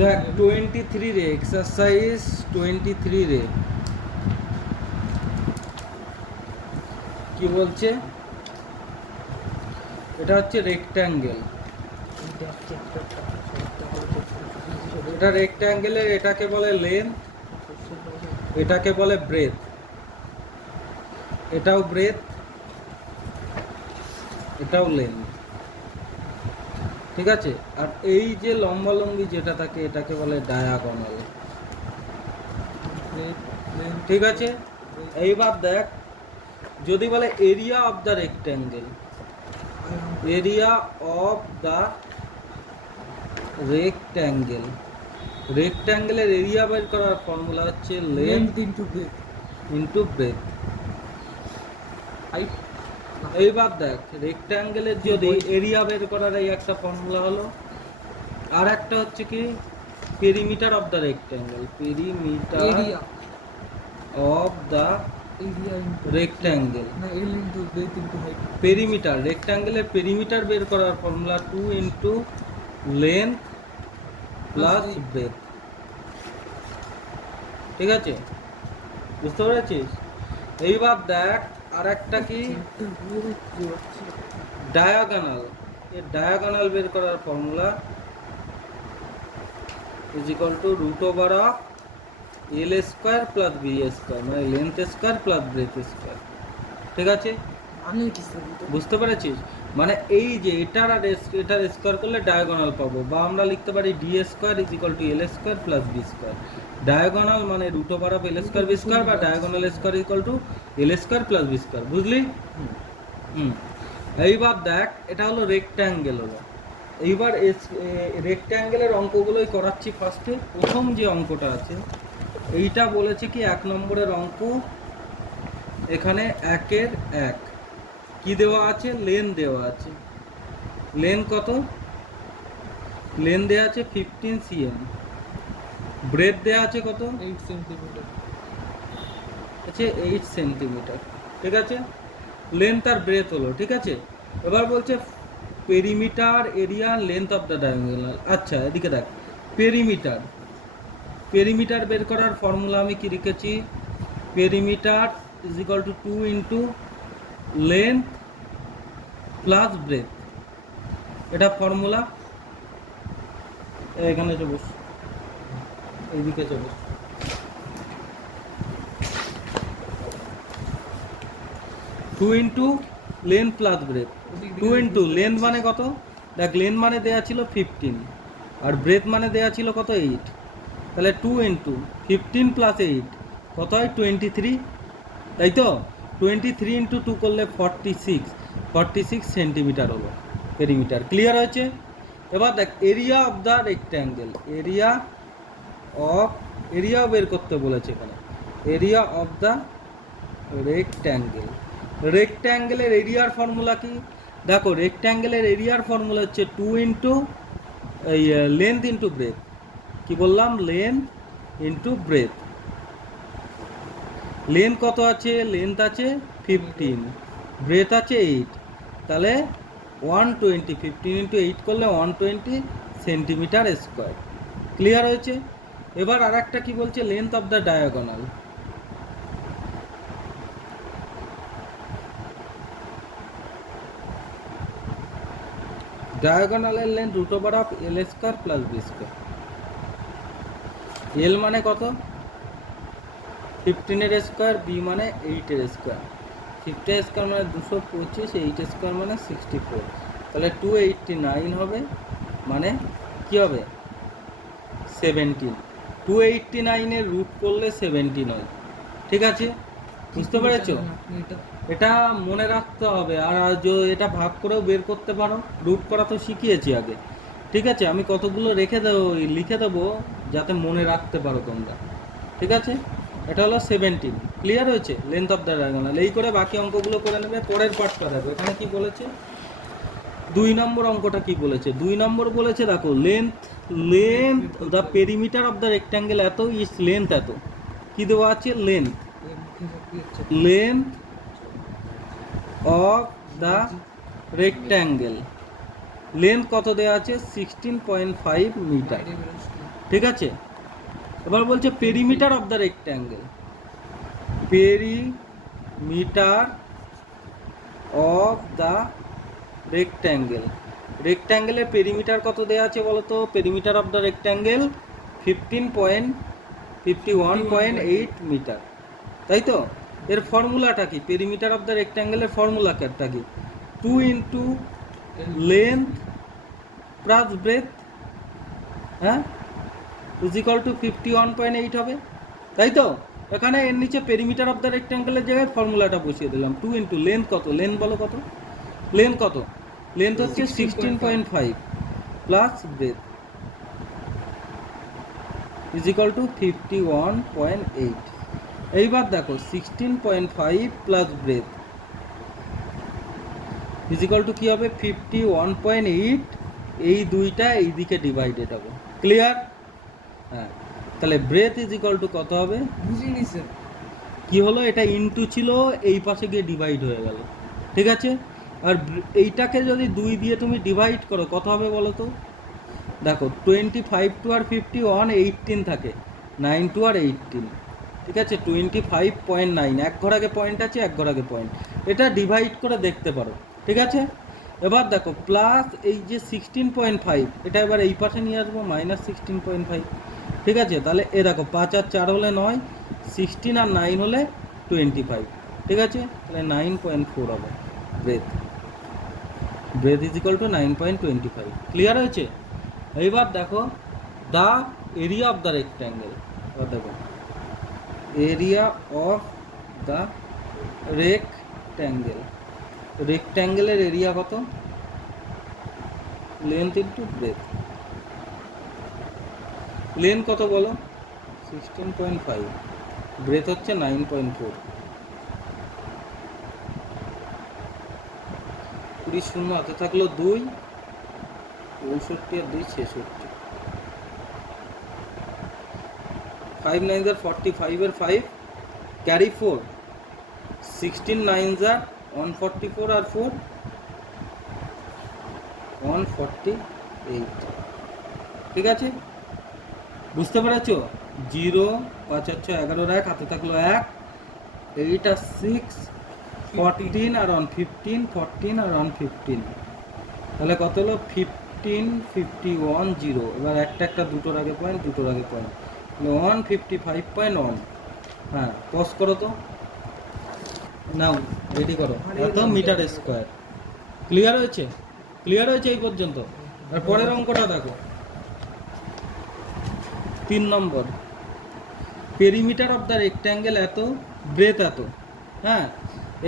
দেখ 23 রে এক্সারসাইজ 23 রে কি বলছে, এটা হচ্ছে রেক্ট্যাঙ্গেল, এটা রেক্ট্যাঙ্গেলের এটাকে বলে লেন্থ, এটাকে বলে ব্রেথ, এটাও ব্রেথ, এটাও লেন্থ, ঠিক আছে। আর এই যে লম্বালম্বি যেটা থাকে এটাকে বলে ডায়াগোনাল, ঠিক আছে। এইবার দেখ যদি বলে area of the rectangle, area of the rectangle, রেক্ট্যাঙ্গেলের এরিয়া বের করার ফর্মুলা হচ্ছে লেন্থ ইন্টু ব্রেথ। এইবার দেখ রেক্ট্যাঙ্গেলের যদি এরিয়া বের করার এই একটা ফর্মুলা হলো, আর একটা হচ্ছে কি perimeter of the rectangle, perimeter of the rectangle, perimeter রেক্ট্যাঙ্গেলের পেরিমিটার বের করার formula 2 into length plus breadth, ঠিক আছে, বুঝতে পেরেছিস। এইবার দেখ আর একটা কি ডায়াগোনাল, এই ডায়াগোনাল বের করার formula is equal to root over of L square plus B square, মানে length square plus breadth square, ঠিক আছে, বুঝতে পেরেছিস। মানে এই যে এটার আর এটার স্কোয়ার করলে ডায়াগোনাল পাবো, বা আমরা লিখতে পারি D square is equal to L square plus B square. Diagonal মানে root over of L square B square, বা diagonal square is equal to L square plus B square, বুঝলি। এইবার দেখ এটা হলো রেক্ট্যাঙ্গেল হলো। এইবার রেক্ট্যাঙ্গেলের অঙ্কগুলোই করাচ্ছি। ফার্স্টে প্রথম যে অঙ্কটা আছে এইটা বলেছে কি 1 নম্বরের অঙ্ক, এখানে 1-এর 1 কি দেওয়া আছে, লেন দেওয়া আছে, লেন কত, লেন দেওয়া আছে 15 cm, ব্রেথ দেওয়া আছে কত 8 সেন্টিমিটার, আচ্ছা 8 সেন্টিমিটার, ঠিক আছে, লেন্থ আর ব্রেথ হলো, ঠিক আছে। এবার বলছে perimeter area length of the diagonal. আচ্ছা এদিকে দেখ পেরিমিটার, পেরিমিটার বের করার ফর্মুলা আমি কি লিখেছি, perimeter is equal to 2 into length plus breadth, এটা ফর্মুলা। এখানে বস, এইদিকে বস, 2 into length plus breadth, 2 into length মানে কত, দেখ লেন্থ মানে দেওয়া ছিল 15 আর ব্রেথ মানে দেওয়া ছিল কত 8, তাহলে 2 ইন্টু 15 প্লাস 8 কত হয় 23, তাই তো। 23 ইন্টু 2 করলে 46 সেন্টিমিটার হলো পেরিমিটার, ক্লিয়ার হয়েছে। এবার দেখ area of the rectangle, area বের করতে বলেছে এখানে, এরিয়া অফ দ্য রেক্ট্যাঙ্গেল, রেক্ট্যাঙ্গেলের এরিয়ার ফর্মুলা কি, দেখো রেক্ট্যাঙ্গেলের এরিয়ার ফর্মুলা হচ্ছে 2 ইন্টু এই লেন্থ ইন্টু ব্রেথ, কি বললাম, লেন্থ ইন্টু ব্রেথ। লেন্থ কত আছে, লেন্থ আছে 15, ব্রেথ আছে 8, তাহলে 120, 15 ইন্টু 8 করলে 120 সেন্টিমিটার স্কোয়ার, ক্লিয়ার হয়েছে। এবার আর একটা কি বলছে, লেন্থ অফ দ্য ডায়াগোনাল, ডায়াগোনালের length root over of L square plus B square, L মানে কত 15-এর স্কোয়ার, বি মানে 8-এর স্কোয়ার, 50 স্কোয়ার মানে 225, 8 স্কোয়ার মানে 64, তাহলে 289 হবে, মানে কি হবে 17, 289-এর রুট করলে 17 হয়, ঠিক আছে, বুঝতে পেরেছ। এটা মনে রাখতে হবে, আর এটা ভাগ করেও বের করতে পারো, রুট করা তো শিখিয়েছি আগে, ঠিক আছে। আমি কতগুলো লিখে দেবো যাতে মনে রাখতে পারো তোমরা, ঠিক আছে। এটা হলো 17, ক্লিয়ার হয়েছে, লেন্থ অফ দ্য ডায়াগোনাল। এই করে বাকি অঙ্কগুলো করে নেবে। পরের পার্টটা দেখো, এখানে কি বলেছে 2 নম্বর অঙ্কটা কি বলেছে, 2 নম্বর বলেছে দেখো length the perimeter of the rectangle এত, ইস লেন্থ এত, কি দেওয়া আছে, length of the rectangle, length কত দেওয়া আছে 16.5 মিটার, ঠিক আছে। এবার বলছে perimeter of the rectangle, perimeter of the rectangle, রেক্ট্যাঙ্গেলের পেরিমিটার কত দেওয়া আছে বলো তো? Perimeter of the rectangle 51.8 metre, তাই তো। এর ফর্মুলাটা কি? পেরিমিটার অফ দ্য রেক্ট্যাঙ্গেলের ফর্মুলাটা কি? 2 ইন্টু লেন্থ প্লাস ব্রেথ, হ্যাঁ, ইজ ইকুয়াল টু 51.8 হবে, তাই তো। এখানে এর নিচে পেরিমিটার অফ দ্য রেক্ট্যাঙ্গেলের জায়গায় ফর্মুলাটা বসিয়ে দিলাম। 2 ইন্টু লেন্থ কত? লেন্থ বলো কত? লেন্থ কত? লেন্থ হচ্ছে 16.5 plus breadth is equal to 51.8। এইবার দেখো 16.5 plus breadth is equal to কী হবে? 51.8। এই দুইটা এই দিকে ডিভাইডেড হবে, ক্লিয়ার? হ্যাঁ, তাহলে ব্রেথ ইজ ইকুয়াল টু কত হবে? বুঝিনি স্যার। কি হলো? এটা ইনটু ছিল, এই পাশে গিয়ে ডিভাইড হয়ে গেল, ঠিক আছে। আর এইটাকে যদি 2 দিয়ে তুমি ডিভাইড করো কত হবে বলো তো? দেখো 25 টু আর 51 18 থাকে, 9 টু আর 18, ঠিক আছে। 25.9, এক ঘর আগে পয়েন্ট আছে, এক ঘর আগে পয়েন্ট, এটা ডিভাইড করে দেখতে পারো, ঠিক আছে। এবার দেখো প্লাস এই যে 16.5, এটা এবার এই পাশে নিয়ে আসবো, মাইনাস 16.5, ঠিক আছে। তাহলে এ দেখো 5 আর 4 হলে 9, 16 আর 9 হলে 25, ঠিক আছে। তাহলে 9.4 হবে breadth, breadth is equal to 9.25, clear হয়েছে? এইবার দেখো the area of the rectangle, এবার দেখো এরিয়া অফ দ্য রেক্ট্যাঙ্গেল, রেক্ট্যাঙ্গেলের এরিয়া কত? লেন্থ ইন্টু ব্রেথ, লেন্থ কত বলো? 16.5, ব্রেথ হচ্ছে 9.4, 20 শূন্য হাতে থাকলো 2, 64 আর 2 66, 5 9 আর 45 এর 5 ক্যারি 4, 16 9 আর 144 আর 4 148, ঠিক আছে। বুঝতে পেরেছ? 0 5 আর 6 11 1 হাতে থাকলো 1, 8 আর 6 14 আর 1 15, 14 আর 1 15, তাহলে কত হলো? 15 51 0। এবার একটা একটা দুটোর আগে পয়েন্ট, দুটোর আগে পয়েন্ট, 155.1। হ্যাঁ, পজ করো তো, নাও রেডি করো, এত মিটার স্কোয়ার। ক্লিয়ার হয়েছে? ক্লিয়ার হয়েছে এই পর্যন্ত? আর পরের অঙ্কটা দেখো, 3 নম্বর। পেরিমিটার অফ দ্য রেক্ট্যাঙ্গেল এত, ব্রেথ এত, হ্যাঁ।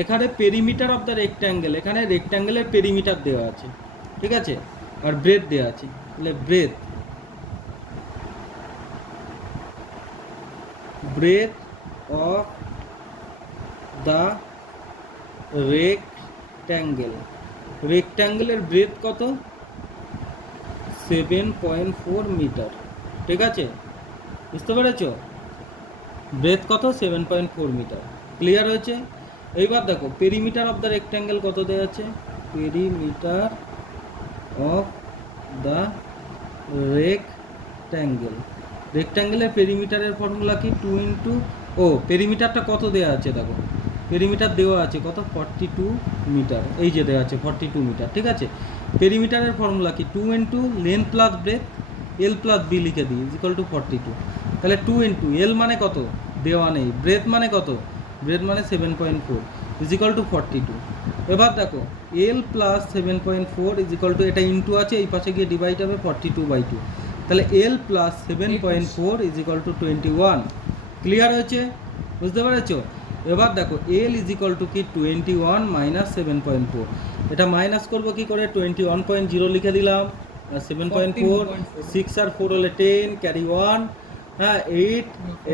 এখানে পেরিমিটার অফ দ্য রেক্ট্যাঙ্গেল, এখানে রেক্ট্যাঙ্গেলের পেরিমিটার দেওয়া আছে, ঠিক আছে, আর ব্রেথ দেওয়া আছে। তাহলে breadth, breadth of the rectangle, রেক্ট্যাঙ্গেলের ব্রেথ কত? 7.4 মিটার, ঠিক আছে। বুঝতে পেরেছ? ব্রেথ কত? 7.4 মিটার, ক্লিয়ার হয়েছে? এইবার দেখো পেরিমিটার অফ দ্য রেক্ট্যাঙ্গেল কত দেওয়া আছে? পেরিমিটার অফ দ্য রেক্ট্যাঙ্গেল, রেক্ট্যাঙ্গেলের পেরিমিটারের ফর্মুলা কি? 2 ইন্টু, ও পেরিমিটারটা কত দেওয়া আছে দেখো, পেরিমিটার দেওয়া আছে কত? 42 মিটার, এই যে দেওয়া আছে 42 মিটার, ঠিক আছে। পেরিমিটারের ফর্মুলা কি? 2 ইন্টু লেন্থ প্লাস ব্রেথ, এল প্লাস বি লিখে দিই, ইজ ইকুয়াল টু 42। তাহলে 2 ইন্টু এল মানে কত? দেওয়া নেই। ব্রেথ মানে কত? ব্রেথ মানে 7.4 ইজ ইকুয়াল টু 42। এবার দেখো L plus 7.4 is equal to, এটা ইন্টু আছে, এই পাশে গিয়ে ডিভাইড হবে 42/2, তাহলে L plus 7.4 is equal to 21। Clear হয়েছে? বুঝতে পেরেছ? এবার দেখো এল ইজ ইকুয়াল টু কি? 21 মাইনাস 7.4, এটা মাইনাস করবো কি করে? 21.0 লিখে দিলাম, আর 7.4, 6 আর 4 হলে 10, ক্যারি 1, হ্যাঁ 8,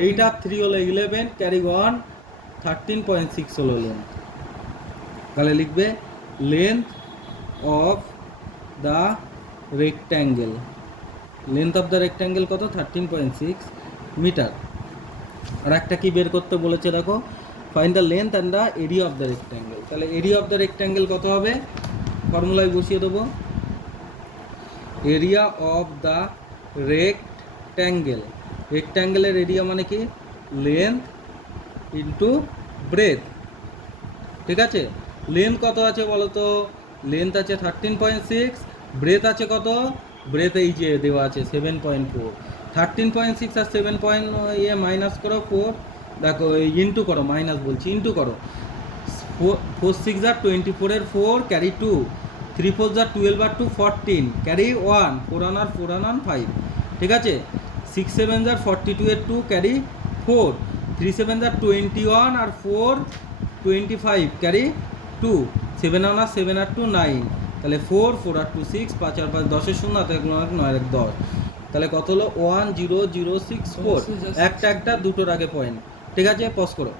8 আর 3 হলে 11, ক্যারি 1, 13.6 হলো লেন্থ। তাহলে লিখবে length of the rectangle, length of the rectangle কত? 13.6 মিটার। আর একটা কি বের করতে বলেছে দেখো, find the length and the area of the rectangle. তাহলে এরিয়া অফ দ্য রেক্ট্যাঙ্গেল কত হবে? ফর্মুলায় বসিয়ে দেবো, এরিয়া অফ দ্য রেক্ট্যাঙ্গেলের এরিয়া মানে কি লেন্থ ইন্টু ব্রেথ। ঠিক আছে, লেন্থ কত আছে বলো তো? লেন্থ আছে 13.6, ব্রেথ আছে কত? ব্রেথ এই যে দেওয়া আছে 7.4। 13.6 আর 7 পয়েন্ট মাইনাস করো 4, দেখো ইন্টু করো, মাইনাস বলছি ইন্টু করো। 4 6 আর 24 এর 4 ক্যারি 2, 3 4 আর 12 আর 2 14 ক্যারি 1, 4 আর 4 আর 5। ঠিক আছে, 6 7 আর 42 এর 2 ক্যারি 4, 3 7 আর 21 আর 4 25 ক্যারি 2, 7 আর 7 আর 2 9, তাহলে 4 4 আর 2 6, 5 আর 5 10 এর 0, 9 আর 10। তাহলে কত হলো? 10064। একটা দুটোর আগে পয়েন্ট। ঠিক আছে, পজ করো।